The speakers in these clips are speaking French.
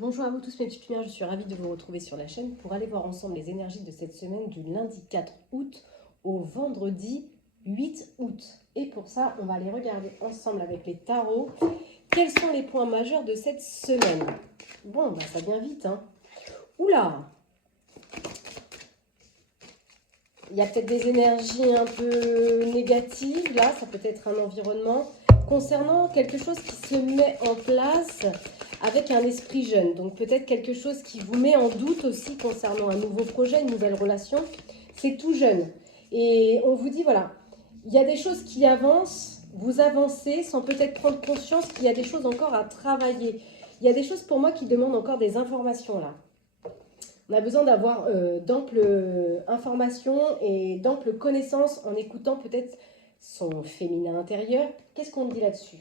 Bonjour à vous tous mes petites lumières, je suis ravie de vous retrouver sur la chaîne pour aller voir ensemble les énergies de cette semaine du lundi 4 août au vendredi 8 août. Et pour ça, on va aller regarder ensemble avec les tarots quels sont les points majeurs de cette semaine. Bon, bah ça vient vite, hein. Oula! Il y a peut-être des énergies un peu négatives, là, ça peut être un environnement. Concernant quelque chose qui se met en place avec un esprit jeune. Donc peut-être quelque chose qui vous met en doute aussi concernant un nouveau projet, une nouvelle relation. C'est tout jeune. Et on vous dit, voilà, il y a des choses qui avancent, vous avancez sans peut-être prendre conscience qu'il y a des choses encore à travailler. Il y a des choses pour moi qui demandent encore des informations là. On a besoin d'avoir d'amples informations et d'amples connaissances en écoutant peut-être son féminin intérieur. Qu'est-ce qu'on dit là-dessus?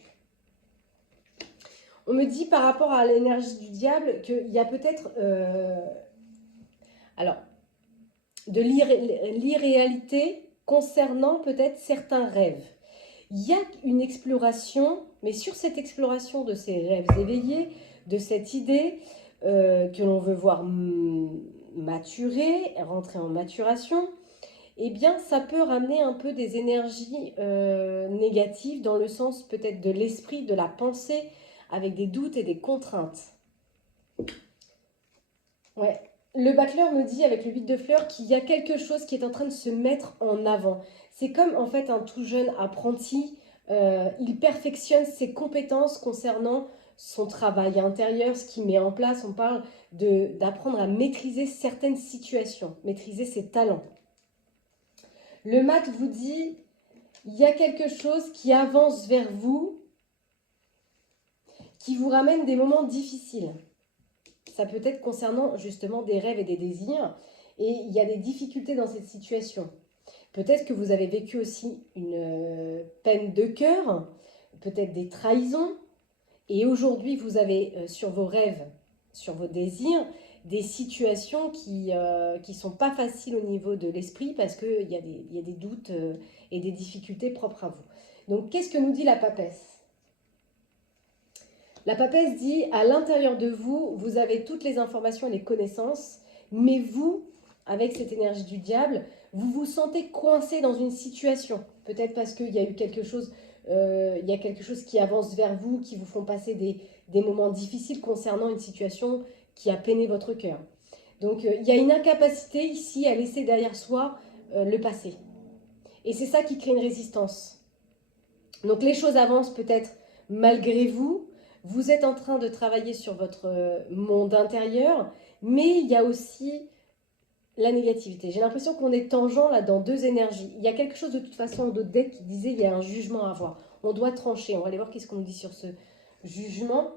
On me dit par rapport à l'énergie du diable qu'il y a peut-être de l'irréalité concernant peut-être certains rêves. Il y a une exploration, mais sur cette exploration de ces rêves éveillés, de cette idée que l'on veut voir maturer, rentrer en maturation, eh bien, ça peut ramener un peu des énergies négatives dans le sens peut-être de l'esprit, de la pensée, avec des doutes et des contraintes. Ouais. Le battleur me dit avec le 8 de fleurs qu'il y a quelque chose qui est en train de se mettre en avant. C'est comme en fait un tout jeune apprenti, il perfectionne ses compétences concernant son travail intérieur, ce qu'il met en place. On parle d'apprendre à maîtriser certaines situations, maîtriser ses talents. Le mat vous dit, il y a quelque chose qui avance vers vous, qui vous ramène des moments difficiles. Ça peut être concernant justement des rêves et des désirs. Et il y a des difficultés dans cette situation. Peut-être que vous avez vécu aussi une peine de cœur, peut-être des trahisons. Et aujourd'hui, vous avez sur vos rêves, sur vos désirs, des situations qui sont pas faciles au niveau de l'esprit parce qu'il y a des doutes et des difficultés propres à vous. Donc, qu'est-ce que nous dit la papesse? La papesse dit, à l'intérieur de vous, vous avez toutes les informations et les connaissances, mais vous, avec cette énergie du diable, vous vous sentez coincé dans une situation. Peut-être parce qu'il y a eu quelque chose, il y a quelque chose qui avance vers vous, qui vous font passer des moments difficiles concernant une situation qui a peiné votre cœur. Donc, il y a une incapacité ici à laisser derrière soi le passé. Et c'est ça qui crée une résistance. Donc, les choses avancent peut-être malgré vous. Vous êtes en train de travailler sur votre monde intérieur, mais il y a aussi la négativité. J'ai l'impression qu'on est tangent là dans deux énergies. Il y a quelque chose de toute façon d'autres decks qui disait il y a un jugement à avoir. On doit trancher. On va aller voir qu'est-ce qu'on nous dit sur ce jugement.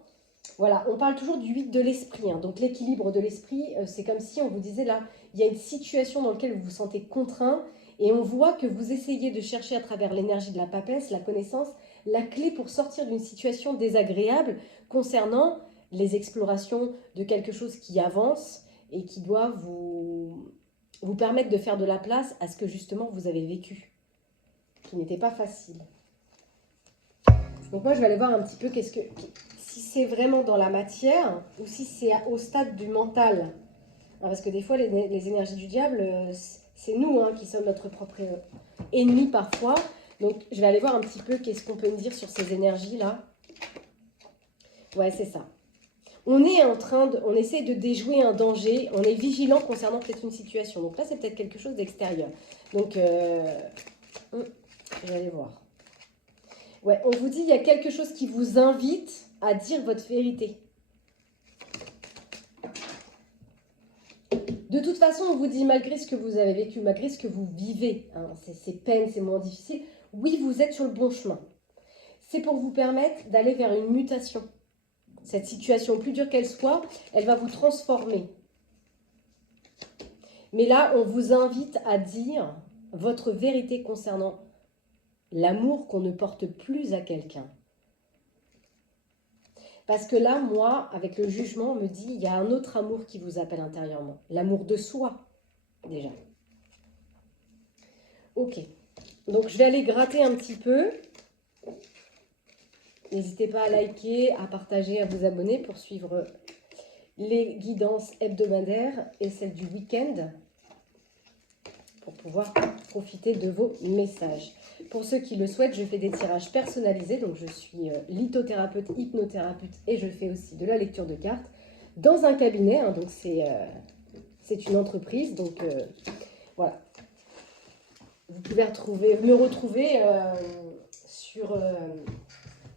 Voilà, on parle toujours du 8 de l'esprit. Hein. Donc l'équilibre de l'esprit, c'est comme si on vous disait là, il y a une situation dans laquelle vous vous sentez contraint et on voit que vous essayez de chercher à travers l'énergie de la papesse, la connaissance, la clé pour sortir d'une situation désagréable concernant les explorations de quelque chose qui avance et qui doit vous permettre de faire de la place à ce que justement vous avez vécu, qui n'était pas facile. Donc moi je vais aller voir un petit peu si c'est vraiment dans la matière ou si c'est au stade du mental. Parce que des fois les énergies du diable, c'est nous qui sommes notre propre ennemi parfois. Donc je vais aller voir un petit peu qu'est-ce qu'on peut me dire sur ces énergies là. Ouais, c'est ça. On essaie de déjouer un danger, on est vigilant concernant peut-être une situation. Donc là, c'est peut-être quelque chose d'extérieur. Donc, je vais aller voir. Ouais, on vous dit, il y a quelque chose qui vous invite à dire votre vérité. De toute façon, on vous dit, malgré ce que vous avez vécu, malgré ce que vous vivez, ces peines, ces moments difficiles, oui, vous êtes sur le bon chemin. C'est pour vous permettre d'aller vers une mutation. Cette situation, plus dure qu'elle soit, elle va vous transformer. Mais là, on vous invite à dire votre vérité concernant l'amour qu'on ne porte plus à quelqu'un. Parce que là, moi, avec le jugement, on me dit, il y a un autre amour qui vous appelle intérieurement. L'amour de soi, déjà. Ok. Donc, je vais aller gratter un petit peu. N'hésitez pas à liker, à partager, à vous abonner pour suivre les guidances hebdomadaires et celles du week-end pour pouvoir profiter de vos messages. Pour ceux qui le souhaitent, je fais des tirages personnalisés. Donc, je suis lithothérapeute, hypnothérapeute et je fais aussi de la lecture de cartes dans un cabinet. Hein, donc, c'est une entreprise. Donc, voilà. Vous pouvez me retrouver sur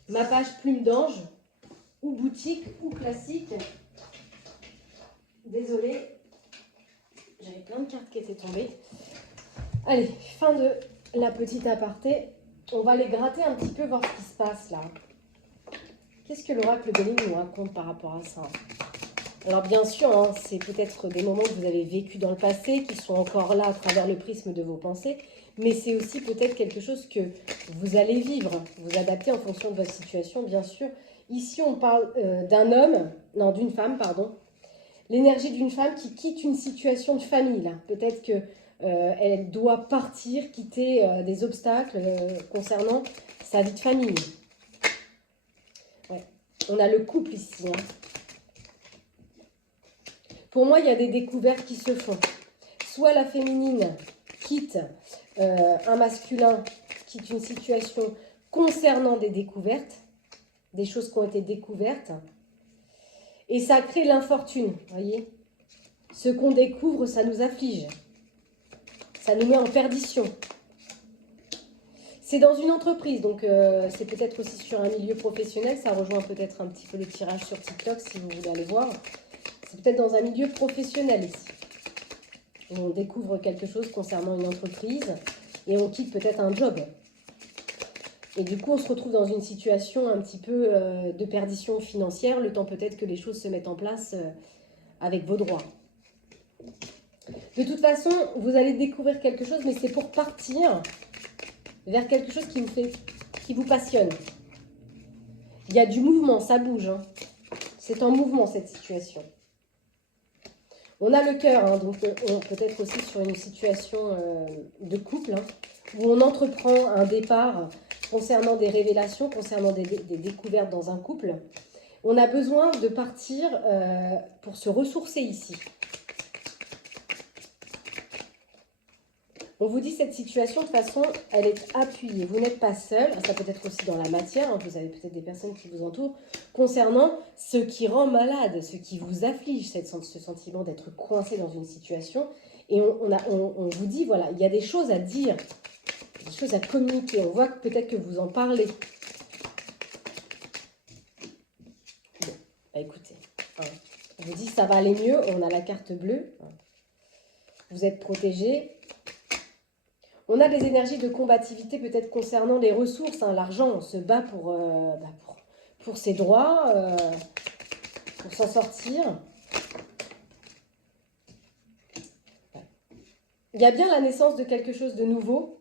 ma page Plume d'Ange ou boutique ou classique. Désolée, j'avais plein de cartes qui étaient tombées. Allez, fin de la petite aparté. On va les gratter un petit peu, voir ce qui se passe là. Qu'est-ce que l'oracle Béline nous raconte par rapport à ça? Alors bien sûr, hein, c'est peut-être des moments que vous avez vécu dans le passé, qui sont encore là à travers le prisme de vos pensées, mais c'est aussi peut-être quelque chose que vous allez vivre, vous adapter en fonction de votre situation, bien sûr. Ici, on parle d'une femme, pardon. L'énergie d'une femme qui quitte une situation de famille, là. Peut-être que elle doit partir, quitter des obstacles concernant sa vie de famille. Ouais. On a le couple ici. Hein. Pour moi, il y a des découvertes qui se font. Soit la féminine quitte un masculin, quitte une situation concernant des découvertes, des choses qui ont été découvertes, et ça crée l'infortune, voyez. Ce qu'on découvre, ça nous afflige. Ça nous met en perdition. C'est dans une entreprise, donc c'est peut-être aussi sur un milieu professionnel. Ça rejoint peut-être un petit peu le tirage sur TikTok, si vous voulez aller voir. C'est peut-être dans un milieu professionnel ici. On découvre quelque chose concernant une entreprise et on quitte peut-être un job. Et du coup, on se retrouve dans une situation un petit peu de perdition financière, le temps peut-être que les choses se mettent en place avec vos droits. De toute façon, vous allez découvrir quelque chose, mais c'est pour partir vers quelque chose qui vous passionne. Il y a du mouvement, ça bouge. Hein. C'est en mouvement cette situation. On a le cœur, hein, donc peut-être aussi sur une situation de couple, hein, où on entreprend un départ concernant des révélations, concernant des découvertes dans un couple. On a besoin de partir pour se ressourcer ici. On vous dit cette situation, de toute façon, elle est appuyée. Vous n'êtes pas seul. Ça peut être aussi dans la matière. Hein, vous avez peut-être des personnes qui vous entourent. Concernant ce qui rend malade, ce qui vous afflige, ce sentiment d'être coincé dans une situation. Et on vous dit, voilà, il y a des choses à dire, des choses à communiquer. On voit que peut-être que vous en parlez. Bon, bah écoutez, hein, on vous dit ça va aller mieux. On a la carte bleue. Vous êtes protégé. On a des énergies de combativité peut-être concernant les ressources, hein, l'argent. On se bat pour ses droits, pour s'en sortir. Il y a bien la naissance de quelque chose de nouveau,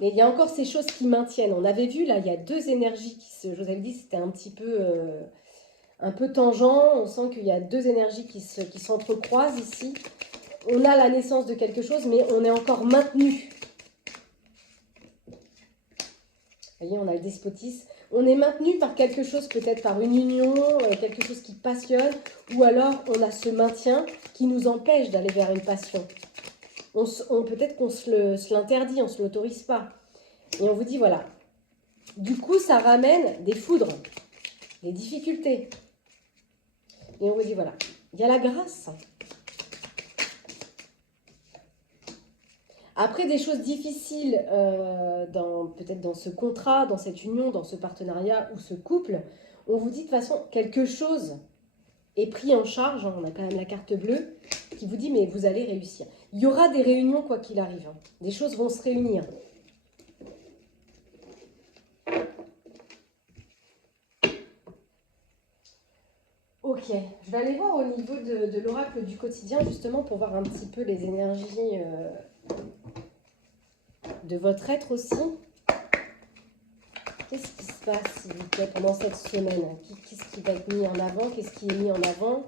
mais il y a encore ces choses qui maintiennent. On avait vu, là, il y a deux énergies je vous avais dit, c'était un peu tangent. On sent qu'il y a deux énergies qui s'entrecroisent ici. On a la naissance de quelque chose, mais on est encore maintenu. Vous voyez, on a le despotisme. On est maintenu par quelque chose, peut-être par une union, quelque chose qui passionne, ou alors on a ce maintien qui nous empêche d'aller vers une passion. Peut-être qu'on se l'interdit, on ne se l'autorise pas. Et on vous dit, voilà. Du coup, ça ramène des foudres, des difficultés. Et on vous dit, voilà, il y a la grâce. Après, des choses difficiles, peut-être dans ce contrat, dans cette union, dans ce partenariat ou ce couple, on vous dit de toute façon, quelque chose est pris en charge. On a quand même la carte bleue qui vous dit, mais vous allez réussir. Il y aura des réunions quoi qu'il arrive. Hein. Des choses vont se réunir. Ok, je vais aller voir au niveau de l'oracle du quotidien, justement, pour voir un petit peu les énergies de votre être aussi. Qu'est-ce qui se passe, s'il vous plaît, pendant cette semaine? Qu'est-ce qui va être mis en avant? Qu'est-ce qui est mis en avant?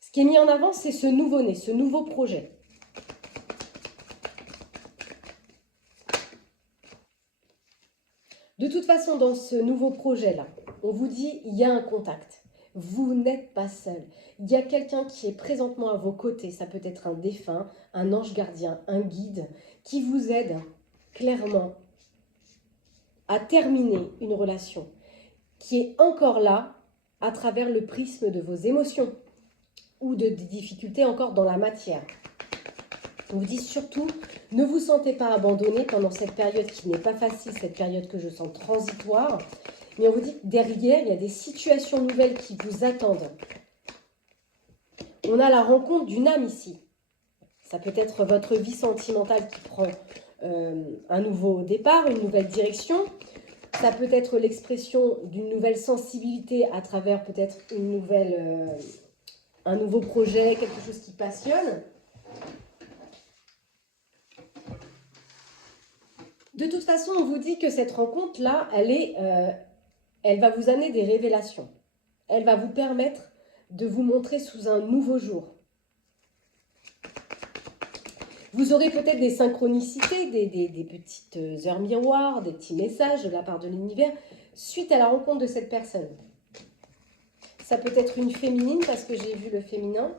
Ce qui est mis en avant, c'est ce nouveau-né, ce nouveau projet. De toute façon, dans ce nouveau projet-là, On vous dit, il y a un contact. Vous n'êtes pas seul. Il y a quelqu'un qui est présentement à vos côtés. Ça peut être un défunt, un ange gardien, un guide, qui vous aide clairement à terminer une relation qui est encore là à travers le prisme de vos émotions ou des difficultés encore dans la matière. On vous dit surtout, ne vous sentez pas abandonné pendant cette période qui n'est pas facile, cette période que je sens transitoire. Mais on vous dit que derrière, il y a des situations nouvelles qui vous attendent. On a la rencontre d'une âme ici. Ça peut être votre vie sentimentale qui prend un nouveau départ, une nouvelle direction. Ça peut être l'expression d'une nouvelle sensibilité à travers peut-être un nouveau projet, quelque chose qui passionne. De toute façon, on vous dit que cette rencontre-là, elle va vous amener des révélations. Elle va vous permettre de vous montrer sous un nouveau jour. Vous aurez peut-être des synchronicités, des petites heures miroirs, des petits messages de la part de l'univers suite à la rencontre de cette personne. Ça peut être une féminine, parce que j'ai vu le féminin,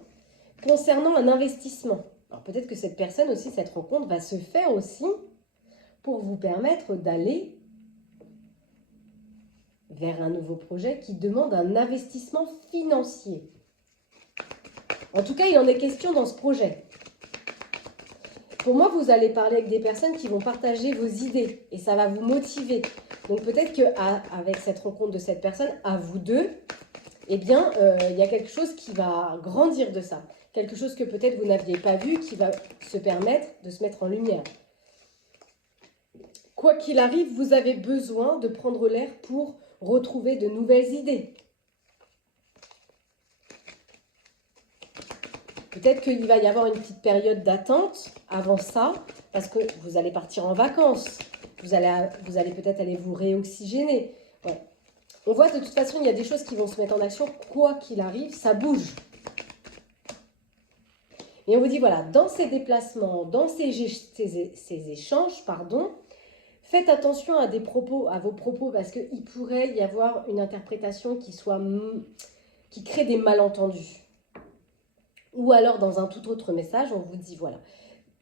concernant un investissement. Alors peut-être que cette personne aussi, cette rencontre va se faire aussi pour vous permettre d'aller vers un nouveau projet qui demande un investissement financier. En tout cas, il en est question dans ce projet. Pour moi, vous allez parler avec des personnes qui vont partager vos idées et ça va vous motiver. Donc peut-être qu'avec cette rencontre de cette personne, à vous deux, eh bien, il y a quelque chose qui va grandir de ça. Quelque chose que peut-être vous n'aviez pas vu qui va se permettre de se mettre en lumière. Quoi qu'il arrive, vous avez besoin de prendre l'air pour retrouver de nouvelles idées. Peut-être qu'il va y avoir une petite période d'attente avant ça, parce que vous allez partir en vacances. Vous allez peut-être aller vous réoxygéner. Ouais. On voit de toute façon, il y a des choses qui vont se mettre en action. Quoi qu'il arrive, ça bouge. Et on vous dit, voilà, dans ces déplacements, dans ces échanges, faites attention à vos propos, parce qu'il pourrait y avoir une interprétation qui crée des malentendus. Ou alors, dans un tout autre message, on vous dit, voilà,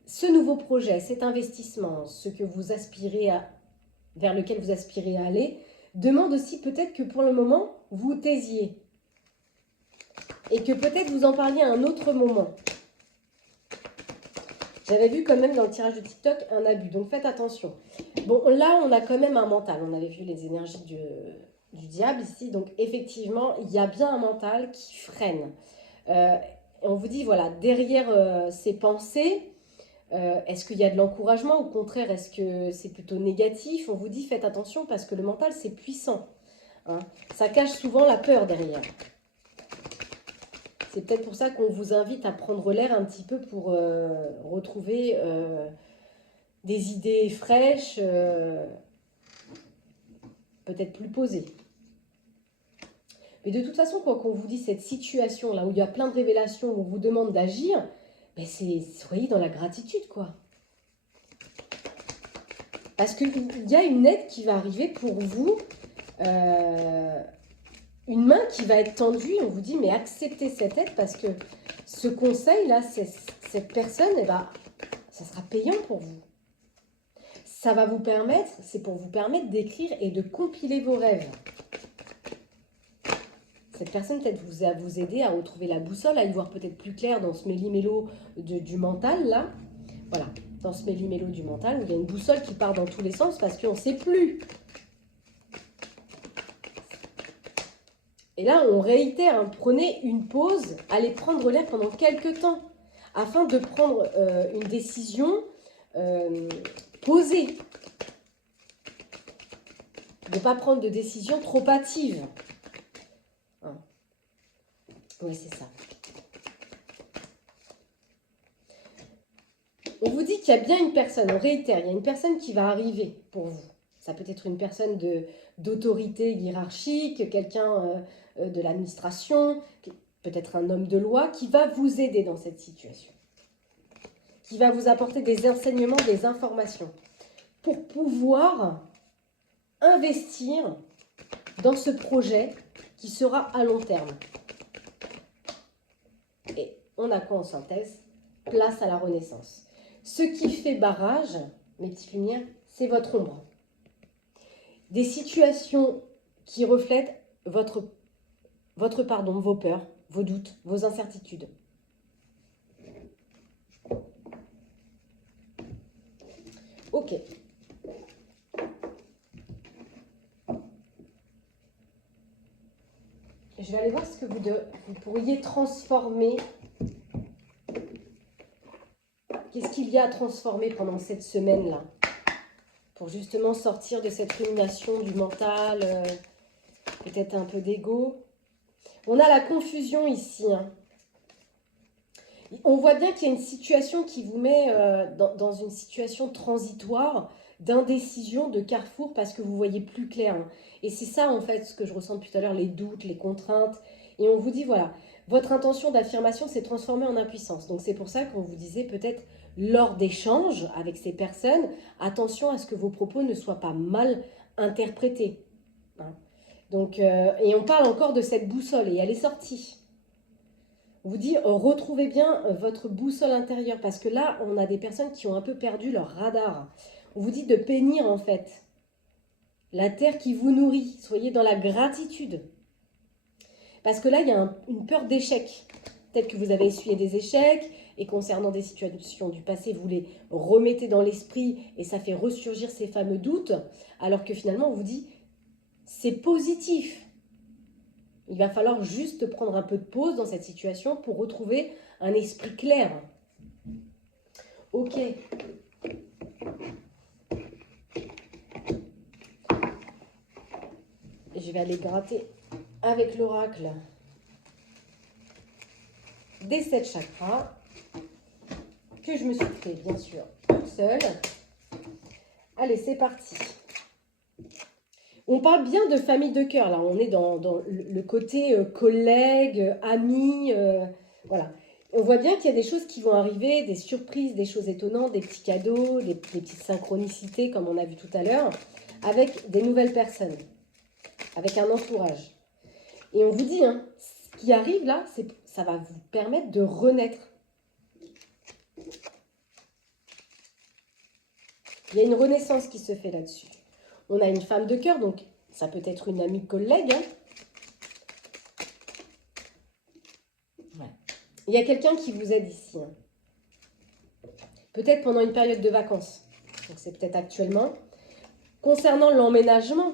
ce nouveau projet, cet investissement, vers lequel vous aspirez à aller, demande aussi peut-être que pour le moment, vous taisiez. Et que peut-être vous en parliez à un autre moment. J'avais vu quand même dans le tirage de TikTok un abus, donc faites attention. Bon, là, on a quand même un mental. On avait vu les énergies du diable ici. Donc, effectivement, il y a bien un mental qui freine. On vous dit, voilà, derrière ces pensées, est-ce qu'il y a de l'encouragement? Au contraire, est-ce que c'est plutôt négatif? On vous dit, faites attention parce que le mental, c'est puissant. Hein. Ça cache souvent la peur derrière. C'est peut-être pour ça qu'on vous invite à prendre l'air un petit peu pour retrouver des idées fraîches, peut-être plus posées. Mais de toute façon, quoi qu'on vous dise, cette situation-là où il y a plein de révélations, où on vous demande d'agir, ben soyez dans la gratitude, quoi. Parce qu'il y a une aide qui va arriver pour vous, une main qui va être tendue, on vous dit, mais acceptez cette aide parce que ce conseil-là, cette personne, eh ben, ça sera payant pour vous. Ça va vous permettre, c'est pour vous permettre d'écrire et de compiler vos rêves. Cette personne peut-être vous aider à retrouver la boussole, à y voir peut-être plus clair dans ce méli-mélo du mental, là. Voilà, dans ce méli-mélo du mental, où il y a une boussole qui part dans tous les sens parce qu'on ne sait plus. Et là, on réitère, hein, prenez une pause, allez prendre l'air pendant quelques temps, afin de prendre une décision posée. De ne pas prendre de décision trop hâtive. Hein. Oui, c'est ça. On vous dit qu'il y a bien une personne, on réitère, il y a une personne qui va arriver pour vous. Ça peut être une personne d'autorité hiérarchique, quelqu'un de l'administration, peut-être un homme de loi, qui va vous aider dans cette situation. Qui va vous apporter des enseignements, des informations, pour pouvoir investir dans ce projet qui sera à long terme. Et on a quoi en synthèse? Place à la renaissance. Ce qui fait barrage, mes petites lumières, c'est votre ombre. Des situations qui reflètent vos peurs, vos doutes, vos incertitudes. Ok. Je vais aller voir ce que vous pourriez transformer. Qu'est-ce qu'il y a à transformer pendant cette semaine-là? Pour justement sortir de cette rumination du mental, peut-être un peu d'ego. On a la confusion ici. Hein. On voit bien qu'il y a une situation qui vous met dans une situation transitoire, d'indécision, de carrefour, parce que vous voyez plus clair. Hein. Et c'est ça, en fait, ce que je ressens depuis tout à l'heure, les doutes, les contraintes. Et on vous dit, voilà, votre intention d'affirmation s'est transformée en impuissance. Donc, c'est pour ça qu'on vous disait peut-être, lors d'échanges avec ces personnes, attention à ce que vos propos ne soient pas mal interprétés. Hein. Donc, et on parle encore de cette boussole, et elle est sortie. On vous dit, retrouvez bien votre boussole intérieure, parce que là, on a des personnes qui ont un peu perdu leur radar. On vous dit de bénir, en fait, la terre qui vous nourrit. Soyez dans la gratitude. Parce que là, il y a une peur d'échec. Peut-être que vous avez essuyé des échecs, et concernant des situations du passé, vous les remettez dans l'esprit, et ça fait ressurgir ces fameux doutes, alors que finalement, on vous dit, c'est positif. Il va falloir juste prendre un peu de pause dans cette situation pour retrouver un esprit clair. Ok. Je vais aller gratter avec l'oracle des 7 chakras que je me suis fait bien sûr toute seule. Allez, c'est parti. On parle bien de famille de cœur, là. On est dans le côté collègue, ami, voilà. On voit bien qu'il y a des choses qui vont arriver, des surprises, des choses étonnantes, des petits cadeaux, des petites synchronicités, comme on a vu tout à l'heure, avec des nouvelles personnes, avec un entourage. Et on vous dit, hein, ce qui arrive là, ça va vous permettre de renaître. Il y a une renaissance qui se fait là-dessus. On a une femme de cœur, donc ça peut être une amie collègue. Hein. Ouais. Il y a quelqu'un qui vous aide ici. Hein. Peut-être pendant une période de vacances. Donc c'est peut-être actuellement. Concernant l'emménagement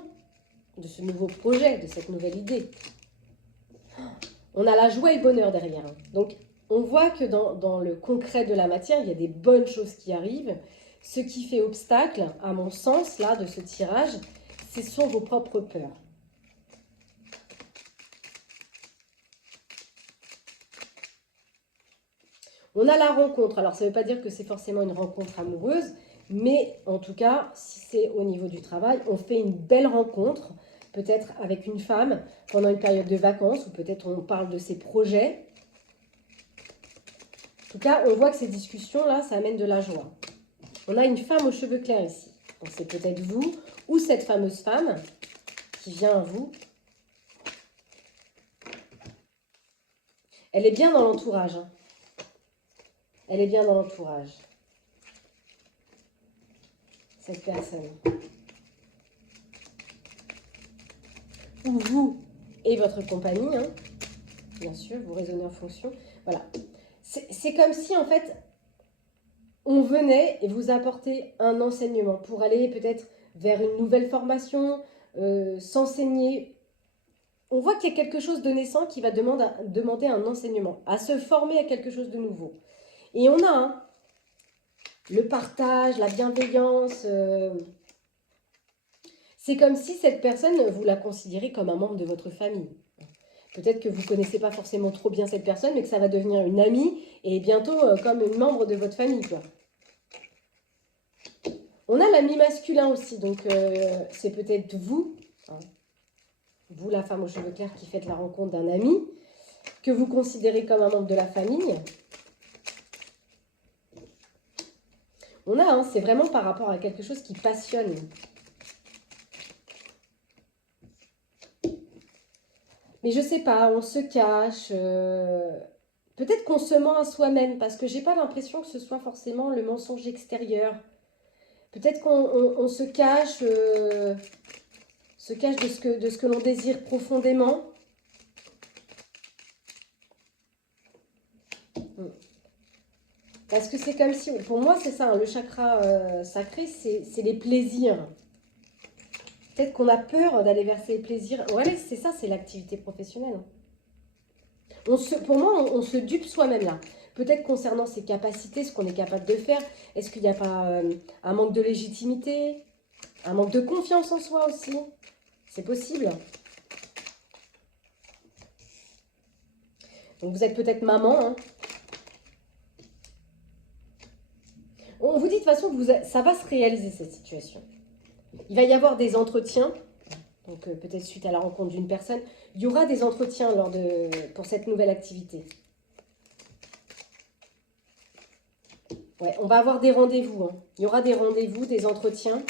de ce nouveau projet, de cette nouvelle idée, on a la joie et le bonheur derrière. Hein. Donc on voit que dans le concret de la matière, il y a des bonnes choses qui arrivent. Ce qui fait obstacle, à mon sens, là, de ce tirage, ce sont vos propres peurs. On a la rencontre. Alors, ça ne veut pas dire que c'est forcément une rencontre amoureuse, mais en tout cas, si c'est au niveau du travail, on fait une belle rencontre, peut-être avec une femme, pendant une période de vacances, ou peut-être on parle de ses projets. En tout cas, on voit que ces discussions-là, ça amène de la joie. On a une femme aux cheveux clairs ici. Donc c'est peut-être vous ou cette fameuse femme qui vient à vous. Elle est bien dans l'entourage. Hein. Elle est bien dans l'entourage. Cette personne. Ou vous et votre compagnie. Hein. Bien sûr, vous raisonnez en fonction. Voilà. C'est comme si en fait... on venait et vous apporter un enseignement pour aller peut-être vers une nouvelle formation, s'enseigner. On voit qu'il y a quelque chose de naissant qui va demander un enseignement, à se former à quelque chose de nouveau. Et on a le partage, la bienveillance. C'est comme si cette personne, vous la considérez comme un membre de votre famille. Peut-être que vous ne connaissez pas forcément trop bien cette personne, mais que ça va devenir une amie et bientôt comme une membre de votre famille, quoi. On a l'ami masculin aussi, donc c'est peut-être vous, hein, vous la femme aux cheveux clairs qui faites la rencontre d'un ami, que vous considérez comme un membre de la famille. On a, hein, c'est vraiment par rapport à quelque chose qui passionne. Mais je sais pas, on se cache. Peut-être qu'on se ment à soi-même, parce que j'ai pas l'impression que ce soit forcément le mensonge extérieur. Peut-être qu'on se cache de ce que l'on désire profondément. Parce que c'est comme si, pour moi c'est ça, hein, le chakra sacré, c'est les plaisirs. Peut-être qu'on a peur d'aller vers ces plaisirs. Ouais, c'est ça, c'est l'activité professionnelle. Pour moi, on se dupe soi-même là. Peut-être concernant ses capacités, ce qu'on est capable de faire. Est-ce qu'il n'y a pas un manque de légitimité, un manque de confiance en soi aussi? C'est possible. Donc vous êtes peut-être maman. Hein. On vous dit de toute façon que ça va se réaliser cette situation. Il va y avoir des entretiens. Donc peut-être suite à la rencontre d'une personne, il y aura des entretiens pour cette nouvelle activité. Ouais, on va avoir des rendez-vous. Hein. Il y aura des rendez-vous, des entretiens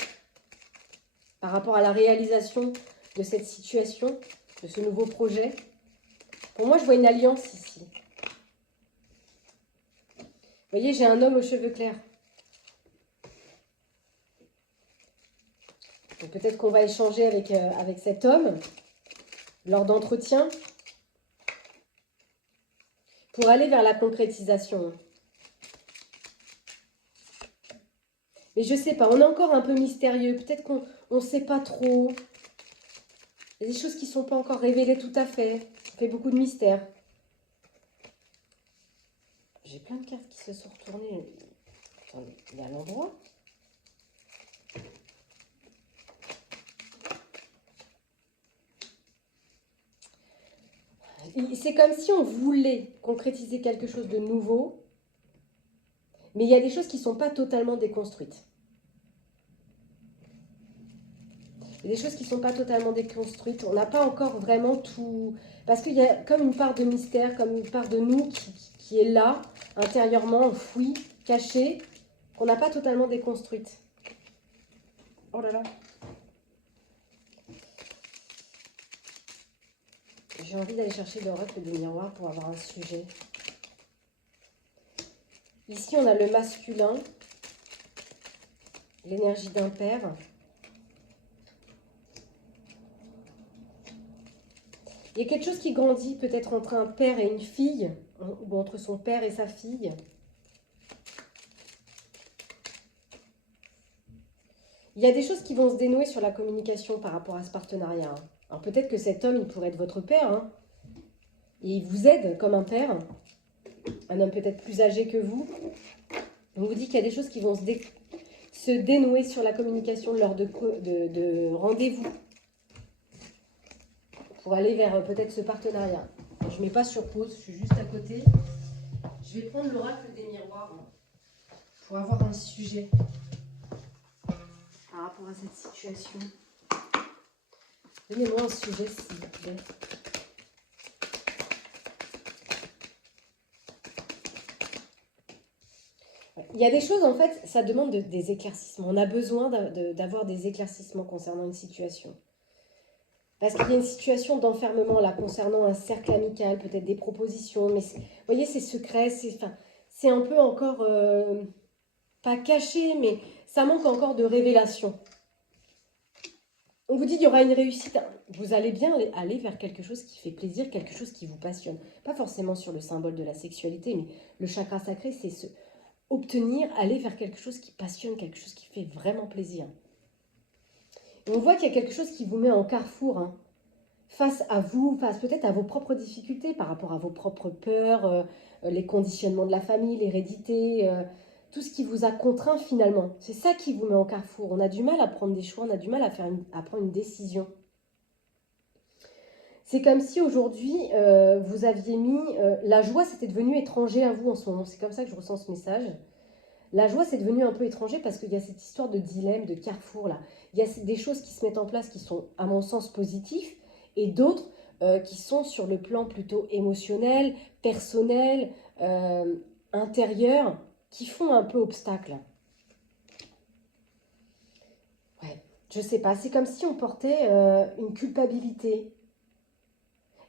par rapport à la réalisation de cette situation, de ce nouveau projet. Pour moi, je vois une alliance ici. Vous voyez, j'ai un homme aux cheveux clairs. Donc peut-être qu'on va échanger avec cet homme lors d'entretiens pour aller vers la concrétisation. Mais je sais pas, on est encore un peu mystérieux. Peut-être qu'on ne sait pas trop. Il y a des choses qui ne sont pas encore révélées tout à fait. Ça fait beaucoup de mystère. J'ai plein de cartes qui se sont retournées. Attendez, il y a l'endroit. C'est comme si on voulait concrétiser quelque chose de nouveau, mais il y a des choses qui ne sont pas totalement déconstruites. Il y a des choses qui ne sont pas totalement déconstruites. On n'a pas encore vraiment tout... Parce qu'il y a comme une part de mystère, comme une part de nous qui est là, intérieurement, enfouie, cachée, qu'on n'a pas totalement déconstruite. Oh là là. J'ai envie d'aller chercher l'oracle du miroir pour avoir un sujet. Ici, on a le masculin, l'énergie d'un père. Il y a quelque chose qui grandit peut-être entre un père et une fille, ou entre son père et sa fille. Il y a des choses qui vont se dénouer sur la communication par rapport à ce partenariat. Alors peut-être que cet homme, il pourrait être votre père, hein, et il vous aide comme un père, un homme peut-être plus âgé que vous. On vous dit qu'il y a des choses qui vont se dénouer sur la communication lors de rendez-vous pour aller vers peut-être ce partenariat. Je ne mets pas sur pause, je suis juste à côté. Je vais prendre l'oracle des miroirs pour avoir un sujet par rapport à cette situation. Donnez-moi un sujet, s'il vous plaît. Il y a des choses, en fait, ça demande des éclaircissements. On a besoin d'avoir des éclaircissements concernant une situation. Parce qu'il y a une situation d'enfermement là, concernant un cercle amical, peut-être des propositions. Mais vous voyez, c'est secret, c'est un peu encore, pas caché, mais ça manque encore de révélation. On vous dit qu'il y aura une réussite. Vous allez bien aller vers quelque chose qui fait plaisir, quelque chose qui vous passionne. Pas forcément sur le symbole de la sexualité, mais le chakra sacré, c'est obtenir, aller vers quelque chose qui passionne, quelque chose qui fait vraiment plaisir. Et on voit qu'il y a quelque chose qui vous met en carrefour, hein, face à vous, face peut-être à vos propres difficultés, par rapport à vos propres peurs, les conditionnements de la famille, l'hérédité, tout ce qui vous a contraint finalement. C'est ça qui vous met en carrefour. On a du mal à prendre des choix, on a du mal à prendre une décision. C'est comme si aujourd'hui, vous aviez mis... la joie, c'était devenu étranger à vous en ce moment. C'est comme ça que je ressens ce message. La joie, c'est devenu un peu étranger parce qu'il y a cette histoire de dilemme, de carrefour là. Il y a des choses qui se mettent en place qui sont, à mon sens, positifs et d'autres qui sont sur le plan plutôt émotionnel, personnel, intérieur, qui font un peu obstacle. Ouais, je sais pas, c'est comme si on portait une culpabilité.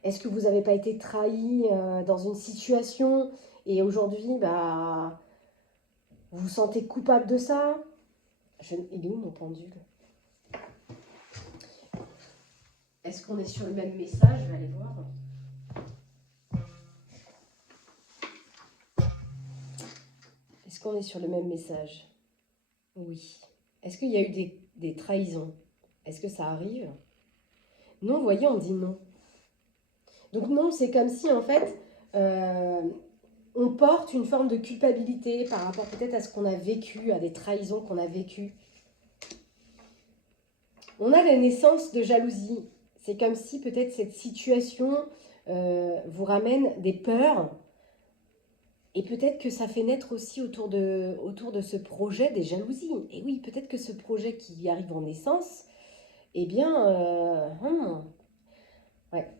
Est-ce que vous n'avez pas été trahi dans une situation et aujourd'hui, bah, vous vous sentez coupable de ça? Il est où mon pendule? Est-ce qu'on est sur le même message? Je vais aller voir. Est-ce qu'on est sur le même message? Oui. Est-ce qu'il y a eu des trahisons? Est-ce que ça arrive? Non, vous voyez, on dit non. Donc non, c'est comme si en fait, on porte une forme de culpabilité par rapport peut-être à ce qu'on a vécu, à des trahisons qu'on a vécues. On a la naissance de jalousie. C'est comme si peut-être cette situation vous ramène des peurs. Et peut-être que ça fait naître aussi autour de ce projet des jalousies. Et oui, peut-être que ce projet qui arrive en naissance, eh bien, ouais,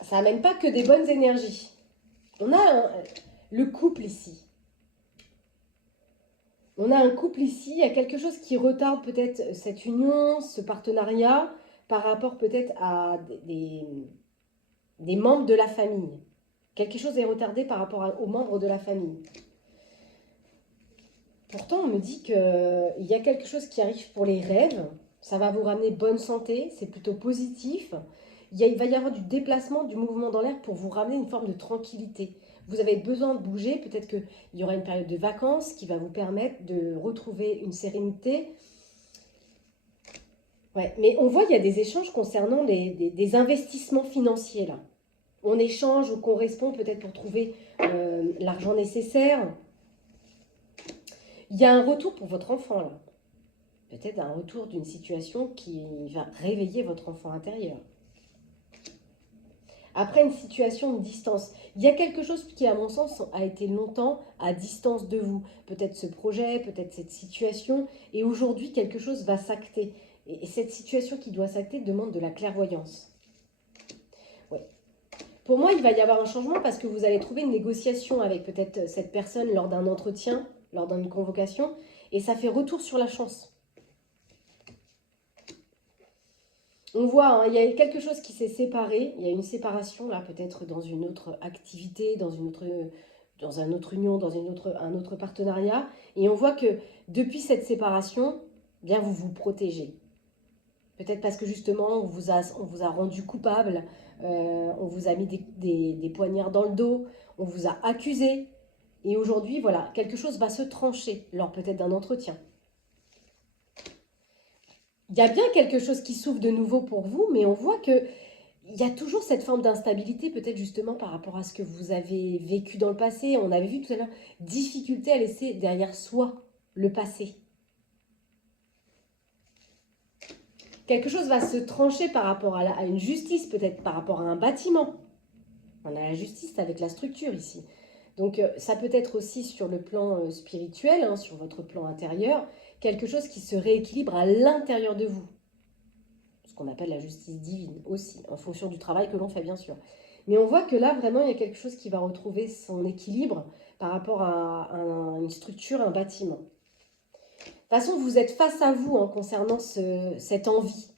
ça n'amène pas que des bonnes énergies. On a le couple ici. On a un couple ici, il y a quelque chose qui retarde peut-être cette union, ce partenariat, par rapport peut-être à des membres de la famille. Quelque chose est retardé par rapport aux membres de la famille. Pourtant, on me dit qu'il y a quelque chose qui arrive pour les rêves. Ça va vous ramener bonne santé, c'est plutôt positif. Il va y avoir du déplacement, du mouvement dans l'air pour vous ramener une forme de tranquillité. Vous avez besoin de bouger, peut-être qu'il y aura une période de vacances qui va vous permettre de retrouver une sérénité. Ouais, mais on voit qu'il y a des échanges concernant des investissements financiers là. On échange ou correspond peut-être pour trouver l'argent nécessaire. Il y a un retour pour votre enfant là. Peut-être un retour d'une situation qui va réveiller votre enfant intérieur. Après une situation de distance, il y a quelque chose qui, à mon sens, a été longtemps à distance de vous. Peut-être ce projet, peut-être cette situation. Et aujourd'hui, quelque chose va s'acter. Et cette situation qui doit s'acter demande de la clairvoyance. Ouais. Pour moi, il va y avoir un changement parce que vous allez trouver une négociation avec peut-être cette personne lors d'un entretien, lors d'une convocation. Et ça fait retour sur la chance. On voit, hein, il y a quelque chose qui s'est séparé, il y a une séparation là, peut-être dans une autre activité, dans un autre union, dans un autre partenariat. Et on voit que depuis cette séparation, bien vous vous protégez. Peut-être parce que justement, on vous a rendu coupable, on vous a mis des poignards dans le dos, on vous a accusé. Et aujourd'hui, voilà, quelque chose va se trancher lors peut-être d'un entretien. Il y a bien quelque chose qui s'ouvre de nouveau pour vous, mais on voit qu'il y a toujours cette forme d'instabilité, peut-être justement par rapport à ce que vous avez vécu dans le passé. On avait vu tout à l'heure, difficulté à laisser derrière soi le passé. Quelque chose va se trancher par rapport à une justice, peut-être par rapport à un bâtiment. On a la justice avec la structure ici. Donc ça peut être aussi sur le plan spirituel, hein, sur votre plan intérieur, quelque chose qui se rééquilibre à l'intérieur de vous. Ce qu'on appelle la justice divine aussi, en fonction du travail que l'on fait bien sûr. Mais on voit que là, vraiment, il y a quelque chose qui va retrouver son équilibre par rapport à une structure, un bâtiment. De toute façon, vous êtes face à vous hein, concernant cette envie,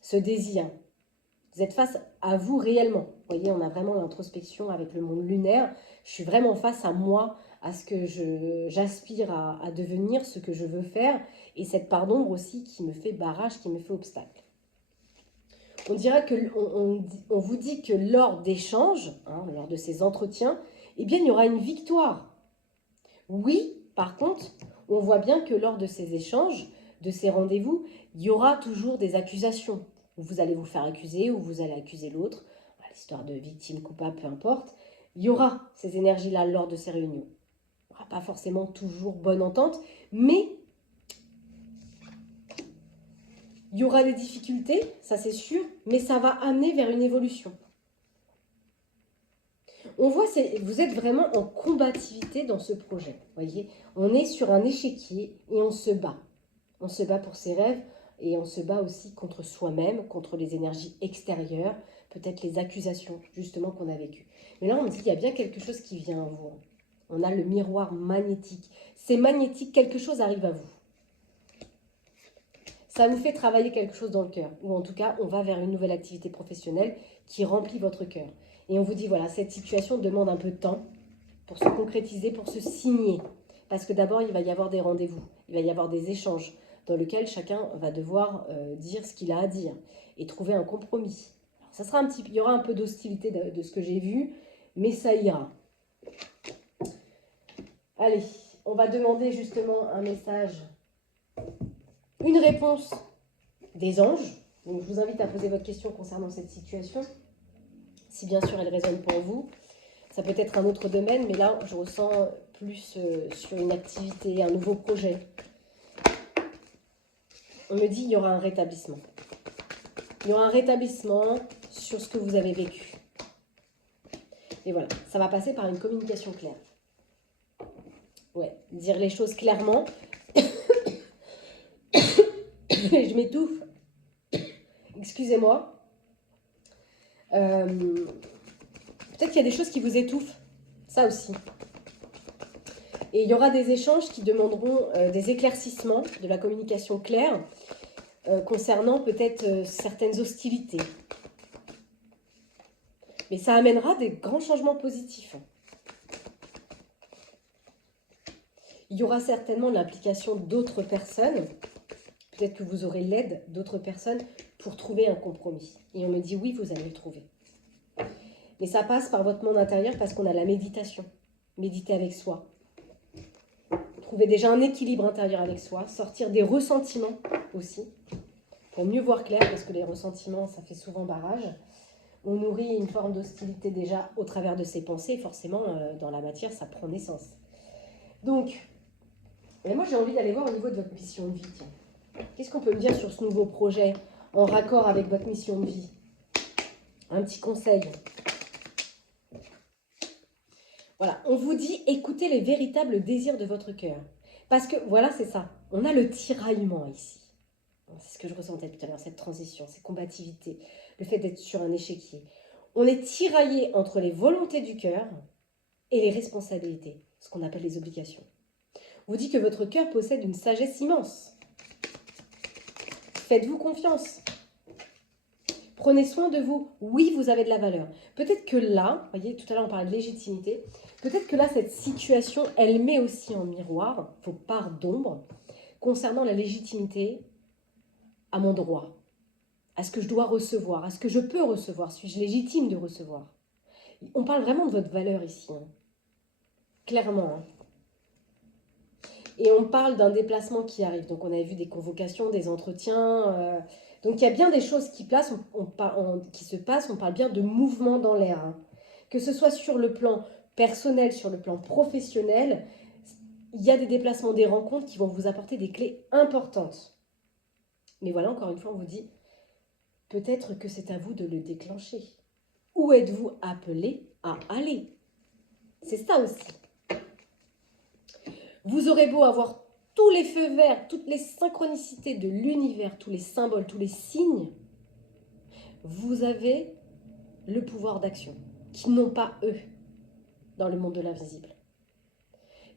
ce désir. Vous êtes face à vous réellement. Vous voyez, on a vraiment l'introspection avec le monde lunaire. Je suis vraiment face à moi, à ce que j'aspire à devenir, ce que je veux faire. Et cette part d'ombre aussi qui me fait barrage, qui me fait obstacle. On dira que on vous dit que lors d'échanges, hein, lors de ces entretiens, eh bien, il y aura une victoire. Oui, par contre, on voit bien que lors de ces échanges, de ces rendez-vous, il y aura toujours des accusations. Vous allez vous faire accuser ou vous allez accuser l'autre. L'histoire de victime, coupable, peu importe. Il y aura ces énergies-là lors de ces réunions. Il n'y aura pas forcément toujours bonne entente, mais il y aura des difficultés, ça c'est sûr, mais ça va amener vers une évolution. On voit, vous êtes vraiment en combativité dans ce projet. Voyez, on est sur un échiquier et on se bat. On se bat pour ses rêves et on se bat aussi contre soi-même, contre les énergies extérieures, peut-être les accusations justement qu'on a vécues. Mais là, on me dit qu'il y a bien quelque chose qui vient à vous. On a le miroir magnétique. C'est magnétique, quelque chose arrive à vous. Ça vous fait travailler quelque chose dans le cœur. Ou en tout cas, on va vers une nouvelle activité professionnelle qui remplit votre cœur. Et on vous dit, voilà, cette situation demande un peu de temps pour se concrétiser, pour se signer. Parce que d'abord, il va y avoir des rendez-vous, il va y avoir des échanges dans lesquels chacun va devoir dire ce qu'il a à dire et trouver un compromis. Alors, ça sera il y aura un peu d'hostilité de ce que j'ai vu, mais ça ira. Allez, on va demander justement un message, une réponse des anges. Donc, je vous invite à poser votre question concernant cette situation, si bien sûr elle résonne pour vous. Ça peut être un autre domaine, mais là, je ressens plus sur une activité, un nouveau projet. On me dit qu'il y aura un rétablissement. Il y aura un rétablissement sur ce que vous avez vécu. Et voilà, ça va passer par une communication claire. Ouais, dire les choses clairement. Je m'étouffe. Excusez-moi. Peut-être qu'il y a des choses qui vous étouffent. Ça aussi. Et il y aura des échanges qui demanderont des éclaircissements, de la communication claire, concernant peut-être certaines hostilités. Mais ça amènera des grands changements positifs. Il y aura certainement l'implication d'autres personnes. Peut-être que vous aurez l'aide d'autres personnes pour trouver un compromis. Et on me dit oui, vous allez le trouver. Mais ça passe par votre monde intérieur parce qu'on a la méditation. Méditer avec soi. Trouver déjà un équilibre intérieur avec soi. Sortir des ressentiments aussi. Pour mieux voir clair, parce que les ressentiments, ça fait souvent barrage. On nourrit une forme d'hostilité déjà au travers de ses pensées. Forcément, dans la matière, ça prend naissance. Donc, moi j'ai envie d'aller voir au niveau de votre mission de vie. Qu'est-ce qu'on peut me dire sur ce nouveau projet en raccord avec votre mission de vie? Un petit conseil. Voilà, on vous dit écoutez les véritables désirs de votre cœur. Parce que, voilà, c'est ça. On a le tiraillement ici. C'est ce que je ressentais tout à l'heure, cette transition, cette combativité, le fait d'être sur un échiquier. On est tiraillé entre les volontés du cœur et les responsabilités, ce qu'on appelle les obligations. On vous dit que votre cœur possède une sagesse immense. Faites-vous confiance. Prenez soin de vous. Oui, vous avez de la valeur. Peut-être que là, vous voyez, tout à l'heure on parlait de légitimité, peut-être que là, cette situation, elle met aussi en miroir vos parts d'ombre concernant la légitimité à mon droit, à ce que je dois recevoir, à ce que je peux recevoir. Suis-je légitime de recevoir? On parle vraiment de votre valeur ici, hein. Clairement. Hein. Et on parle d'un déplacement qui arrive. Donc, on a vu des convocations, des entretiens. Donc, il y a bien des choses qui se passent. On parle bien de mouvement dans l'air. Hein. Que ce soit sur le plan personnel, sur le plan professionnel, il y a des déplacements, des rencontres qui vont vous apporter des clés importantes. Mais voilà, encore une fois, on vous dit, peut-être que c'est à vous de le déclencher. Où êtes-vous appelé à aller? C'est ça aussi. Vous aurez beau avoir tous les feux verts, toutes les synchronicités de l'univers, tous les symboles, tous les signes, vous avez le pouvoir d'action, qui n'ont pas eux, dans le monde de l'invisible.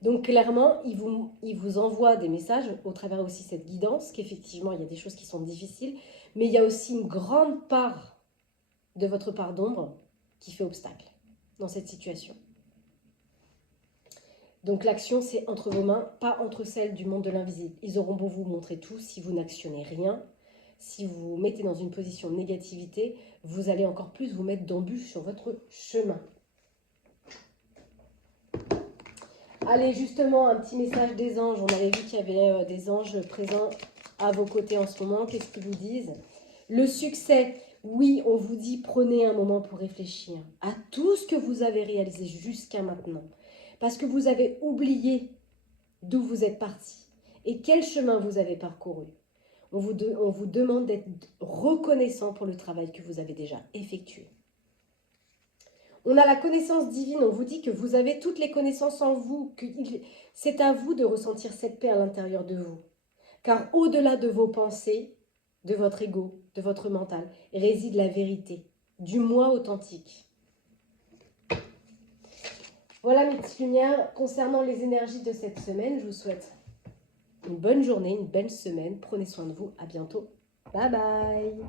Donc clairement, il vous envoie des messages au travers aussi cette guidance, qu'effectivement, il y a des choses qui sont difficiles, mais il y a aussi une grande part de votre part d'ombre qui fait obstacle dans cette situation. Donc l'action, c'est entre vos mains, pas entre celles du monde de l'invisible. Ils auront beau vous montrer tout, si vous n'actionnez rien, si vous vous mettez dans une position de négativité, vous allez encore plus vous mettre d'embûches sur votre chemin. Allez, justement, un petit message des anges. On avait vu qu'il y avait des anges présents à vos côtés en ce moment. Qu'est-ce qu'ils vous disent? Le succès. Oui, on vous dit, prenez un moment pour réfléchir à tout ce que vous avez réalisé jusqu'à maintenant. Parce que vous avez oublié d'où vous êtes parti et quel chemin vous avez parcouru. On vous demande d'être reconnaissant pour le travail que vous avez déjà effectué. On a la connaissance divine, on vous dit que vous avez toutes les connaissances en vous, que c'est à vous de ressentir cette paix à l'intérieur de vous. Car au-delà de vos pensées, de votre ego, de votre mental, réside la vérité, du moi authentique. Voilà mes petites lumières concernant les énergies de cette semaine. Je vous souhaite une bonne journée, une belle semaine. Prenez soin de vous. À bientôt. Bye bye.